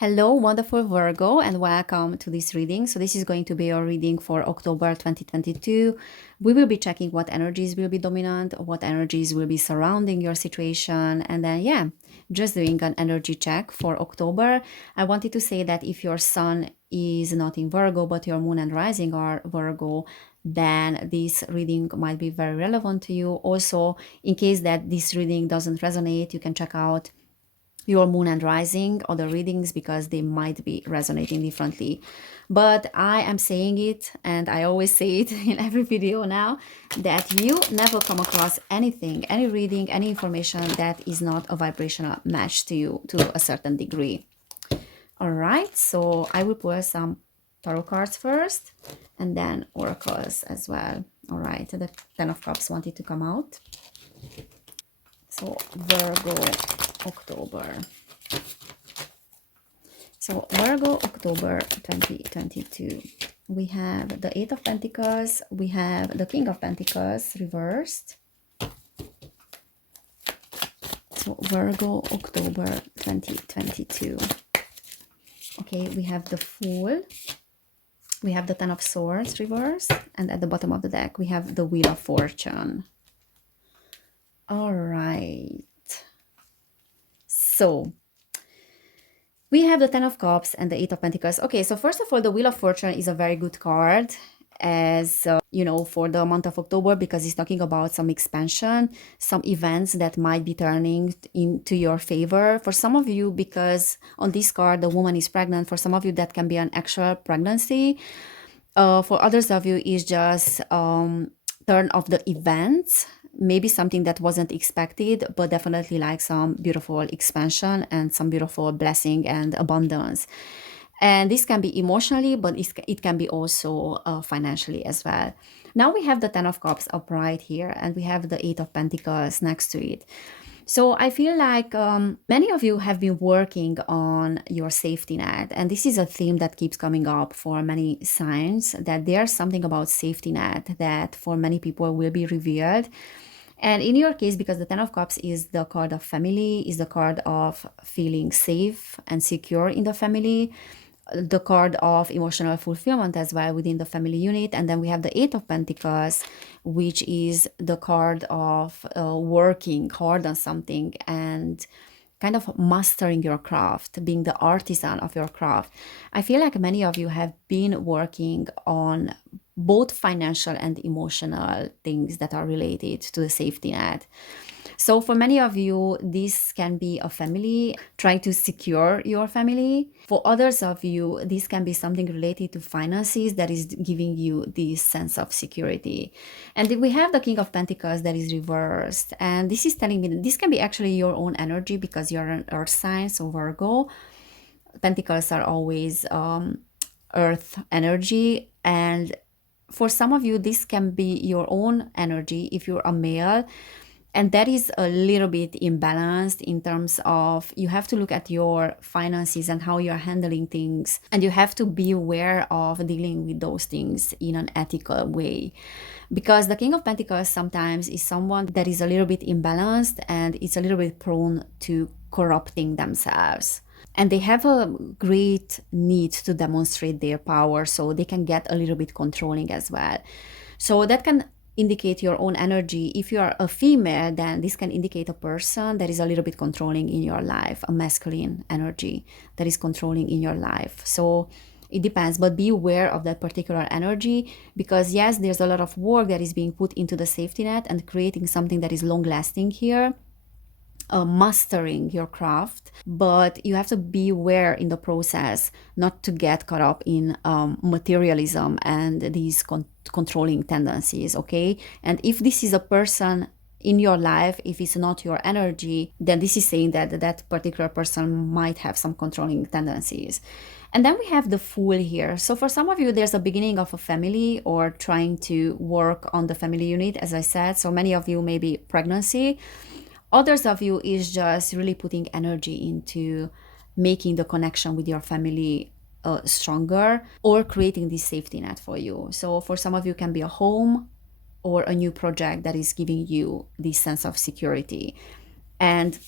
Hello, wonderful Virgo, and welcome to this reading. So, this is going to be your reading for October 2022. We will be checking what energies will be dominant, what energies will be surrounding your situation, and then, just doing an energy check for October. I wanted to say that if your sun is not in Virgo, but your moon and rising are Virgo, then this reading might be very relevant to you. Also, in case that this reading doesn't resonate, you can check out your moon and rising other readings because they might be resonating differently. But I am saying it, and I always say it in every video now, that you never come across anything, any reading, any information that is not a vibrational match to you to a certain degree. All right, so I will pull some tarot cards first and then oracles as well. All right, the Ten of Cups wanted to come out. So Virgo, October. So Virgo, October 2022. We have the Eight of Pentacles. We have the King of Pentacles reversed. So Virgo, October 2022. Okay, we have the Fool. We have the Ten of Swords reversed. And at the bottom of the deck, we have the Wheel of Fortune. All right. So we have the Ten of Cups and the Eight of Pentacles. Okay, so first of all, the Wheel of Fortune is a very good card as, for the month of October because it's talking about some expansion, some events that might be turning into your favor. For some of you, because on this card, the woman is pregnant. For some of you, that can be an actual pregnancy. For others of you, it's just turn of the events, maybe something that wasn't expected, but definitely like some beautiful expansion and some beautiful blessing and abundance. And this can be emotionally, but it can be also financially as well. Now we have the Ten of Cups upright here, and we have the Eight of Pentacles next to it. So I feel like many of you have been working on your safety net, and this is a theme that keeps coming up for many signs, that there's something about safety net that for many people will be revealed. And in your case, because the Ten of Cups is the card of family, is the card of feeling safe and secure in the family, the card of emotional fulfillment as well within the family unit. And then we have the Eight of Pentacles, which is the card of working hard on something and kind of mastering your craft, being the artisan of your craft. I feel like many of you have been working on both financial and emotional things that are related to the safety net. So for many of you, this can be a family, trying to secure your family. For others of you, this can be something related to finances that is giving you this sense of security. And we have the King of Pentacles that is reversed. And this is telling me that this can be actually your own energy because you're an earth sign, so Virgo. Pentacles are always earth energy. And for some of you, this can be your own energy if you're a male. And that is a little bit imbalanced in terms of you have to look at your finances and how you're handling things. And you have to be aware of dealing with those things in an ethical way. Because the King of Pentacles sometimes is someone that is a little bit imbalanced and is a little bit prone to corrupting themselves. And they have a great need to demonstrate their power, so they can get a little bit controlling as well. So that can indicate your own energy. If you are a female, then this can indicate a person that is a little bit controlling in your life, a masculine energy that is controlling in your life. So it depends, but be aware of that particular energy because yes, there's a lot of work that is being put into the safety net and creating something that is long lasting here. Mastering your craft, but you have to be aware in the process not to get caught up in materialism and these controlling tendencies, okay? And if this is a person in your life, if it's not your energy, then this is saying that that particular person might have some controlling tendencies. And then we have the Fool here. So for some of you, there's a beginning of a family or trying to work on the family unit, as I said. So many of you may be pregnancy. Others of you is just really putting energy into making the connection with your family stronger or creating this safety net for you. So for some of you, can be a home or a new project that is giving you this sense of security. And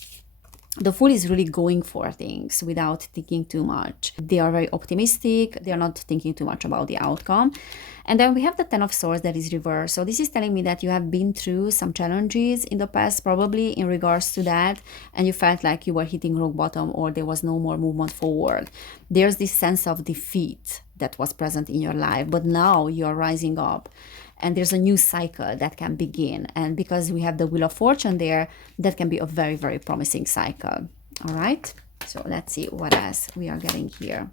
The Fool is really going for things without thinking too much. They are very optimistic. They are not thinking too much about the outcome. And then we have the Ten of Swords that is reversed. So this is telling me that you have been through some challenges in the past, probably in regards to that, and you felt like you were hitting rock bottom or there was no more movement forward. There's this sense of defeat that was present in your life, but now you are rising up and there's a new cycle that can begin. And because we have the Wheel of Fortune there, that can be a very, very promising cycle. All right, so let's see what else we are getting here.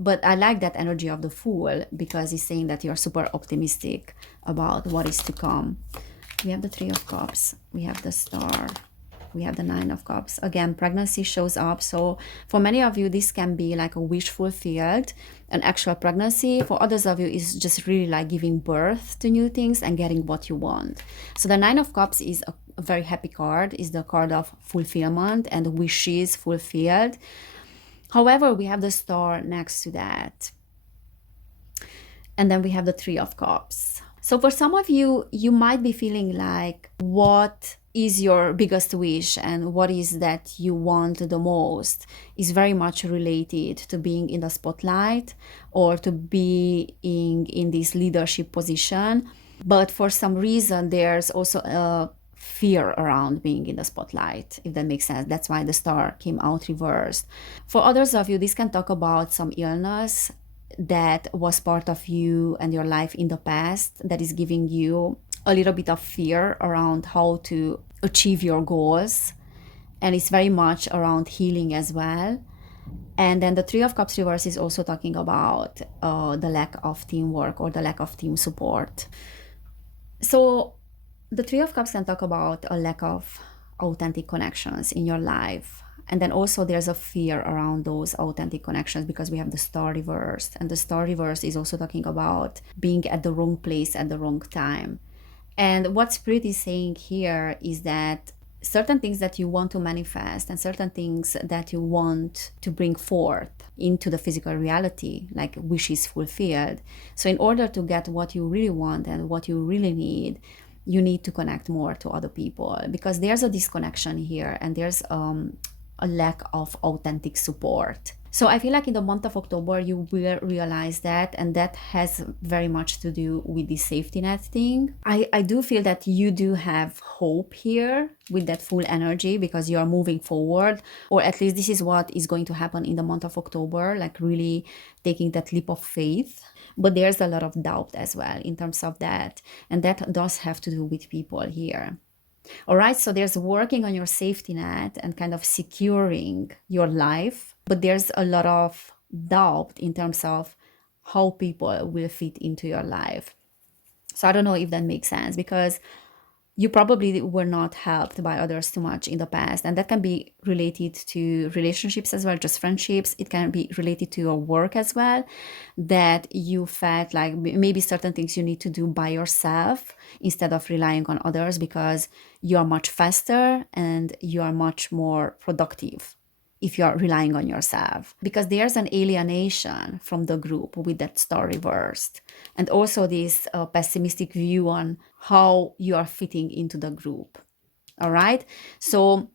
But I like that energy of the Fool because he's saying that you're super optimistic about what is to come. We have the Three of Cups, we have the Star, we have the Nine of Cups. Again, pregnancy shows up. So for many of you, this can be like a wish fulfilled, an actual pregnancy. For others of you, it's just really like giving birth to new things and getting what you want. So the Nine of Cups is a very happy card, is the card of fulfillment and wishes fulfilled. However, we have the Star next to that. And then we have the Three of Cups. So for some of you, you might be feeling like, what is your biggest wish and what is that you want the most is very much related to being in the spotlight or to being in this leadership position. But for some reason, there's also a fear around being in the spotlight, if that makes sense. That's why the Star came out reversed. For others of you, this can talk about some illness that was part of you and your life in the past that is giving you a little bit of fear around how to achieve your goals. And it's very much around healing as well. And then the Three of Cups reverse is also talking about the lack of teamwork or the lack of team support. So the Three of Cups can talk about a lack of authentic connections in your life. And then also there's a fear around those authentic connections because we have the Star reversed. And the Star reversed is also talking about being at the wrong place at the wrong time. And what Spirit is saying here is that certain things that you want to manifest and certain things that you want to bring forth into the physical reality, like wishes fulfilled. So in order to get what you really want and what you really need, you need to connect more to other people because there's a disconnection here and there's a lack of authentic support. So I feel like in the month of October, you will realize that, and that has very much to do with the safety net thing. I do feel that you do have hope here with that full energy because you are moving forward, or at least this is what is going to happen in the month of October, like really taking that leap of faith. But there's a lot of doubt as well in terms of that, and that does have to do with people here. All right, so there's working on your safety net and kind of securing your life, but there's a lot of doubt in terms of how people will fit into your life. So I don't know if that makes sense because you probably were not helped by others too much in the past. And that can be related to relationships as well, just friendships. It can be related to your work as well, that you felt like maybe certain things you need to do by yourself instead of relying on others because you are much faster and you are much more productive if you are relying on yourself, because there's an alienation from the group with that Star reversed, and also this pessimistic view on how you are fitting into the group. All right, so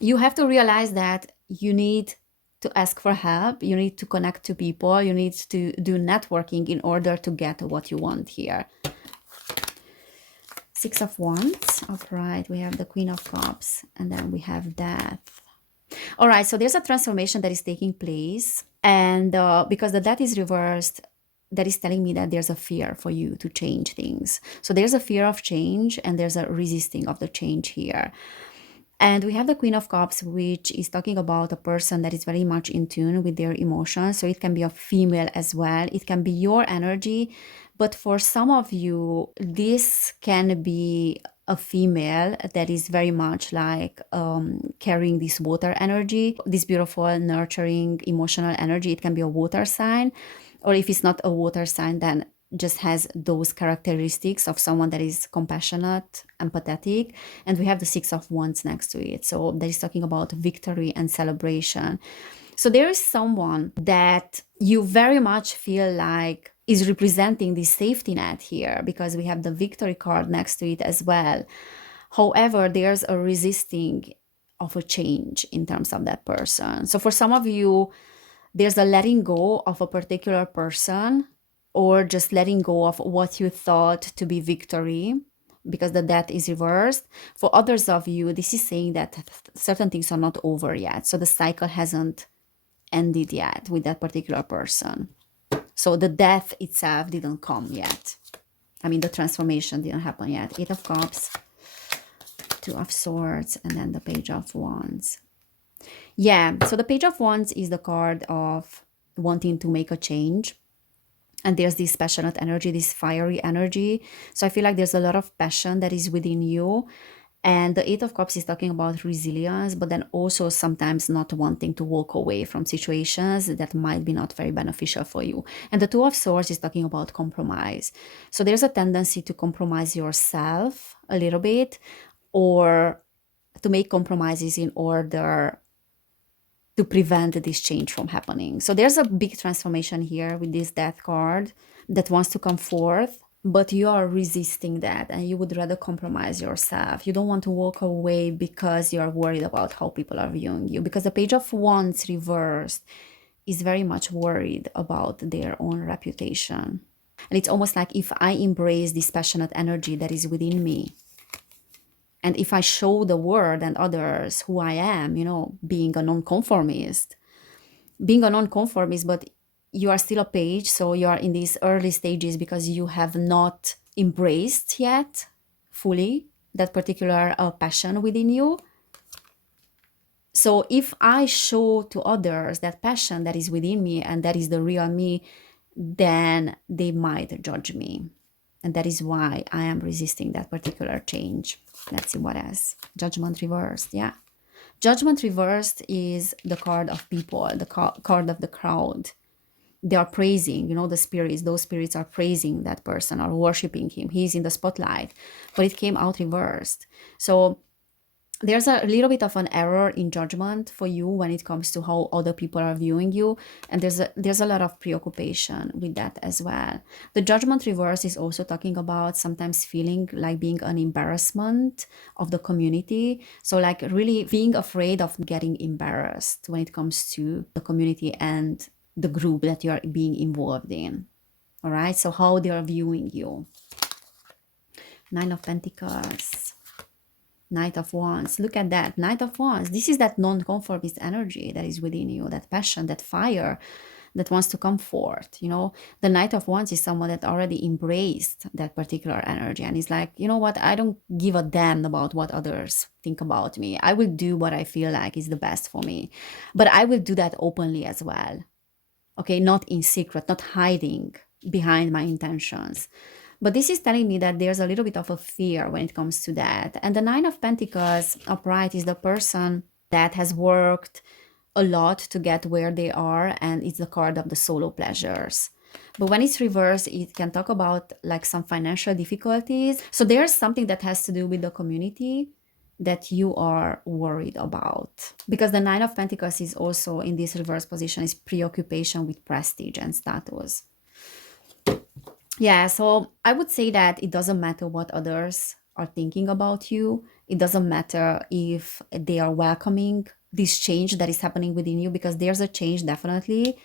you have to realize that you need to ask for help, you need to connect to people, you need to do networking in order to get what you want here. Six of Wands, upright, we have the Queen of Cups, and then we have Death. All right, so there's a transformation that is taking place, and because the Death is reversed, that is telling me that there's a fear for you to change things. So there's a fear of change and there's a resisting of the change here. And we have the Queen of Cups, which is talking about a person that is very much in tune with their emotions. So it can be a female as well. It can be your energy. But for some of you, this can be a female that is very much like carrying this water energy, this beautiful, nurturing, emotional energy. It can be a water sign. Or if it's not a water sign, then just has those characteristics of someone that is compassionate, empathetic. And we have the Six of Wands next to it. So that is talking about victory and celebration. So there is someone that you very much feel like is representing this safety net here, because we have the victory card next to it as well. However, there's a resisting of a change in terms of that person. So for some of you, there's a letting go of a particular person, or just letting go of what you thought to be victory, because the death is reversed. For others of you, this is saying that certain things are not over yet. So the cycle hasn't ended yet with that particular person. So the death itself didn't come yet. I mean, the transformation didn't happen yet. Eight of Cups, Two of Swords, and then the Page of Wands. Yeah, so the Page of Wands is the card of wanting to make a change. And there's this passionate energy, this fiery energy. So I feel like there's a lot of passion that is within you. And the Eight of Cups is talking about resilience, but then also sometimes not wanting to walk away from situations that might be not very beneficial for you. And the Two of Swords is talking about compromise. So there's a tendency to compromise yourself a little bit, or to make compromises in order to prevent this change from happening. So there's a big transformation here with this Death card that wants to come forth, but you are resisting that and you would rather compromise yourself. You don't want to walk away because you're worried about how people are viewing you, because the Page of Wands reversed is very much worried about their own reputation. And it's almost like, if I embrace this passionate energy that is within me, and if I show the world and others who I am, being a nonconformist, but you are still a page, so you are in these early stages because you have not embraced yet fully that particular passion within you. So if I show to others that passion that is within me and that is the real me, then they might judge me. And that is why I am resisting that particular change. Let's see what else. Judgment reversed, yeah. Judgment reversed is the card of people, the card of the crowd. They are praising, the spirits. Those spirits are praising that person or worshiping him. He's in the spotlight, but it came out reversed. So there's a little bit of an error in judgment for you when it comes to how other people are viewing you, and there's a lot of preoccupation with that as well. The Judgment reverse is also talking about sometimes feeling like being an embarrassment of the community. So like really being afraid of getting embarrassed when it comes to the community and the group that you are being involved in. All right, so how they are viewing you. Nine of Pentacles, Knight of Wands. Look at that. Knight of Wands. This is that non-conformist energy that is within you, that passion, that fire that wants to come forth. The Knight of Wands is someone that already embraced that particular energy and is like, you know what, I don't give a damn about what others think about me. I will do what I feel like is the best for me. But I will do that openly as well. Okay, not in secret, not hiding behind my intentions. But this is telling me that there's a little bit of a fear when it comes to that. And the Nine of Pentacles upright is the person that has worked a lot to get where they are, and it's the card of the solo pleasures. But when it's reversed, it can talk about like some financial difficulties. So there's something that has to do with the community that you are worried about. Because the Nine of Pentacles is also in this reverse position, is preoccupation with prestige and status. Yeah, so I would say that it doesn't matter what others are thinking about you. It doesn't matter if they are welcoming this change that is happening within you, because there's a change definitely.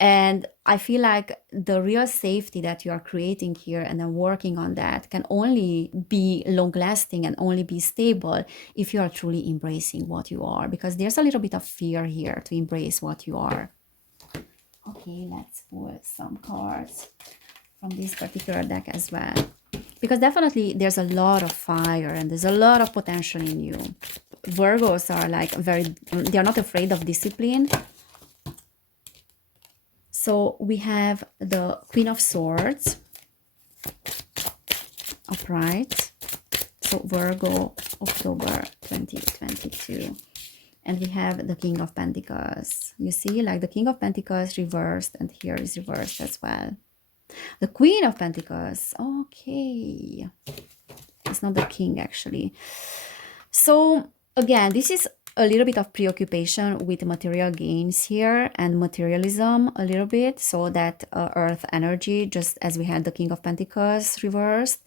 And I feel like the real safety that you are creating here and then working on that can only be long lasting and only be stable if you are truly embracing what you are, because there's a little bit of fear here to embrace what you are. Okay, let's pull some cards from this particular deck as well, because definitely there's a lot of fire and there's a lot of potential in you. Virgos are like they're not afraid of discipline. So we have the Queen of Swords upright. So Virgo, October 2022. And we have the King of Pentacles. You see, like the King of Pentacles reversed, and here is reversed as well. The Queen of Pentacles. Okay. It's not the King, actually. So, again, this is a little bit of preoccupation with material gains here and materialism a little bit. So that earth energy, just as we had the King of Pentacles reversed.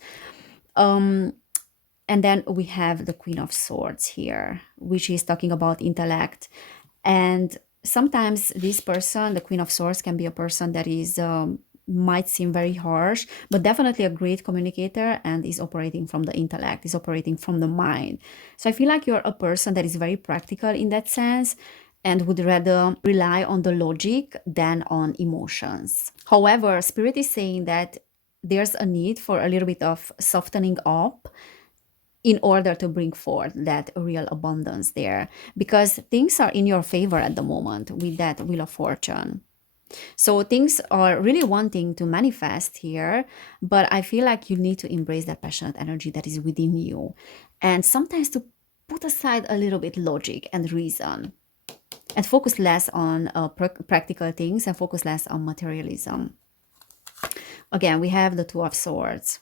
And then we have the Queen of Swords here, which is talking about intellect. And sometimes this person, the Queen of Swords, can be a person that is might seem very harsh, but definitely a great communicator and is operating from the intellect, is operating from the mind. So I feel like you're a person that is very practical in that sense and would rather rely on the logic than on emotions. However, Spirit is saying that there's a need for a little bit of softening up in order to bring forth that real abundance there, because things are in your favor at the moment with that Wheel of Fortune. So things are really wanting to manifest here, but I feel like you need to embrace that passionate energy that is within you, and sometimes to put aside a little bit logic and reason and focus less on practical things and focus less on materialism. Again, we have the Two of Swords,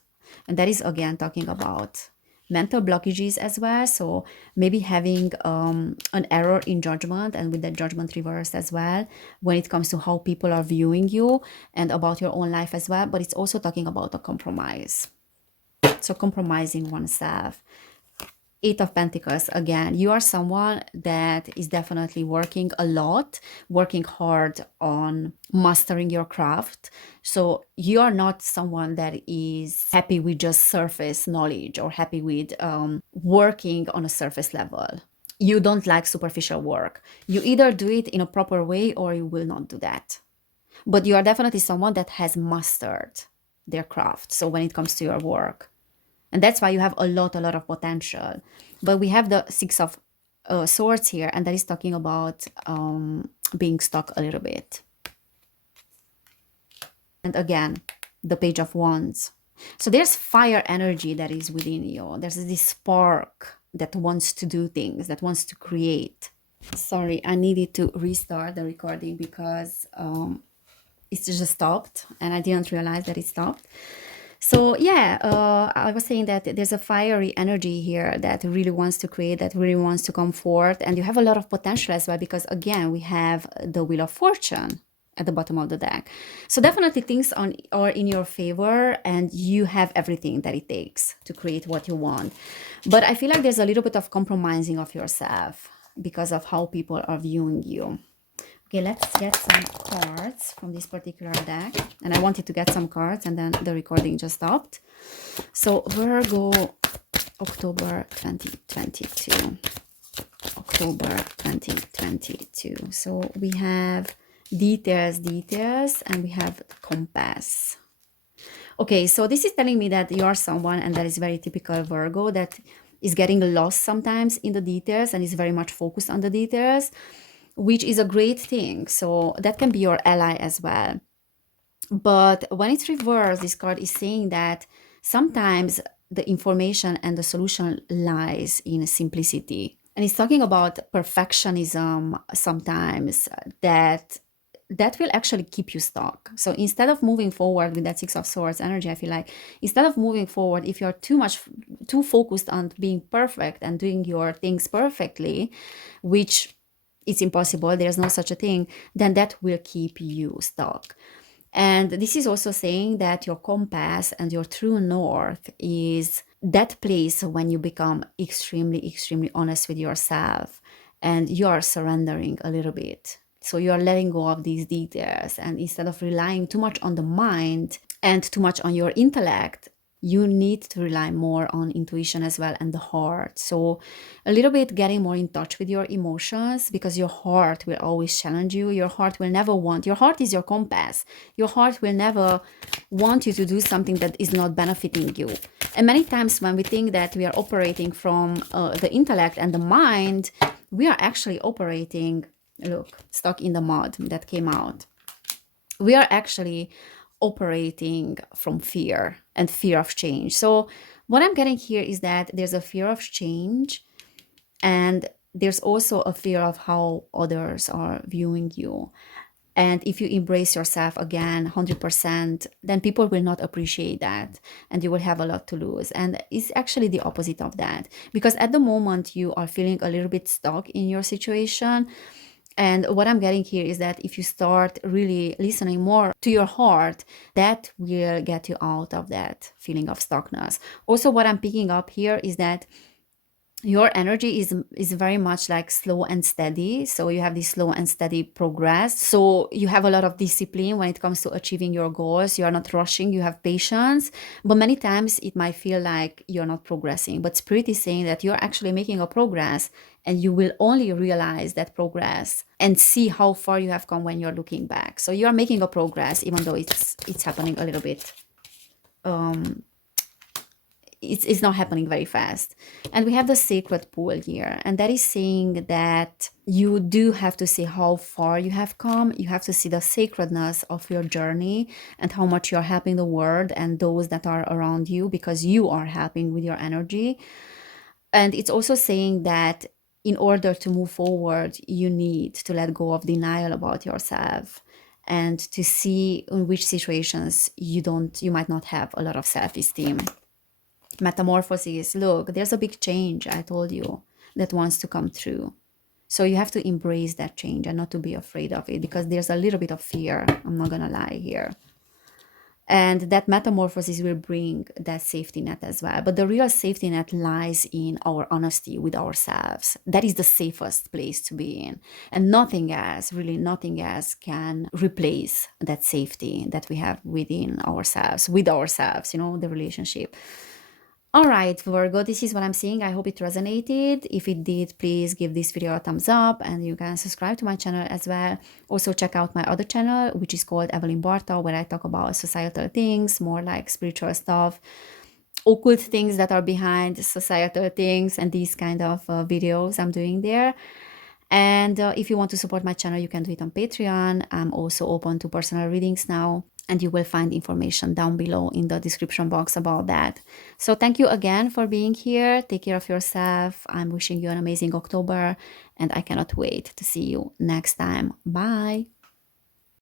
and that is again talking about mental blockages as well. So maybe having an error in judgment, and with that judgment reversed as well when it comes to how people are viewing you and about your own life as well. But it's also talking about a compromise. So compromising oneself. Eight of Pentacles, again, you are someone that is definitely working a lot, working hard on mastering your craft. So you are not someone that is happy with just surface knowledge or happy with working on a surface level. You don't like superficial work. You either do it in a proper way or you will not do that. But you are definitely someone that has mastered their craft. So when it comes to your work, and that's why you have a lot of potential. But we have the Six of Swords here, and that is talking about being stuck a little bit. And again, the Page of Wands. So there's fire energy that is within you. There's this spark that wants to do things, that wants to create. Sorry, I needed to restart the recording because it's just stopped and I didn't realize that it stopped. So yeah, I was saying that there's a fiery energy here that really wants to create, that really wants to come forth, and you have a lot of potential as well, because again, we have the Wheel of Fortune at the bottom of the deck. So definitely things are in your favor, and you have everything that it takes to create what you want. But I feel like there's a little bit of compromising of yourself because of how people are viewing you. Okay, let's get some cards from this particular deck. And I wanted to get some cards and then the recording just stopped. So Virgo, October 2022. October 2022. So we have details, and we have compass. Okay, so this is telling me that you are someone, and that is very typical Virgo, that is getting lost sometimes in the details and is very much focused on the details, which is a great thing. So that can be your ally as well. But when it's reversed, this card is saying that sometimes the information and the solution lies in simplicity. And it's talking about perfectionism sometimes that will actually keep you stuck. So instead of moving forward with that Six of Swords energy, I feel like instead of moving forward, if you're too focused on being perfect and doing your things perfectly, which it's impossible, there's no such a thing, then that will keep you stuck. And this is also saying that your compass and your true north is that place when you become extremely honest with yourself and you are surrendering a little bit. So you are letting go of these details, and instead of relying too much on the mind and too much on your intellect, you need to rely more on intuition as well and the heart. So a little bit getting more in touch with your emotions, because your heart will always challenge you. Your heart will never want, your heart is your compass. Your heart will never want you to do something that is not benefiting you. And many times when we think that we are operating from the intellect and the mind, we are actually operating, look, stuck in the mud that came out. We are actually operating from fear and fear of change. So what I'm getting here is that there's a fear of change, and there's also a fear of how others are viewing you. And if you embrace yourself again 100%, then people will not appreciate that, and you will have a lot to lose. And it's actually the opposite of that, because at the moment you are feeling a little bit stuck in your situation, And what I'm getting here is that if you start really listening more to your heart, that will get you out of that feeling of stuckness. Also, what I'm picking up here is that your energy is very much like slow and steady. So you have this slow and steady progress. So you have a lot of discipline when it comes to achieving your goals. You are not rushing, you have patience. But many times it might feel like you're not progressing. But Spirit is saying that you're actually making a progress, and you will only realize that progress and see how far you have come when you're looking back. So you're making a progress, even though it's happening a little bit it's not happening very fast. And we have the sacred pool here, and that is saying that you do have to see how far you have come. You have to see the sacredness of your journey and how much you're helping the world and those that are around you, because you are helping with your energy. And it's also saying that in order to move forward, you need to let go of denial about yourself, and to see in which situations you might not have a lot of self-esteem. Metamorphosis, look, there's a big change, I told you, that wants to come through. So you have to embrace that change and not to be afraid of it, because there's a little bit of fear, I'm not gonna lie here. And that metamorphosis will bring that safety net as well. But the real safety net lies in our honesty with ourselves. That is the safest place to be in. And nothing else, really nothing else, can replace that safety that we have within ourselves, with ourselves, the relationship. All right, Virgo, this is what I'm seeing. I hope it resonated. If it did, please give this video a thumbs up, and you can subscribe to my channel as well. Also, check out my other channel, which is called Evelin Barta, where I talk about societal things, more like spiritual stuff, occult things that are behind societal things, and these kind of videos I'm doing there. And if you want to support my channel, you can do it on Patreon. I'm also open to personal readings now, and you will find information down below in the description box about that. So thank you again for being here. Take care of yourself. I'm wishing you an amazing October, and I cannot wait to see you next time. Bye.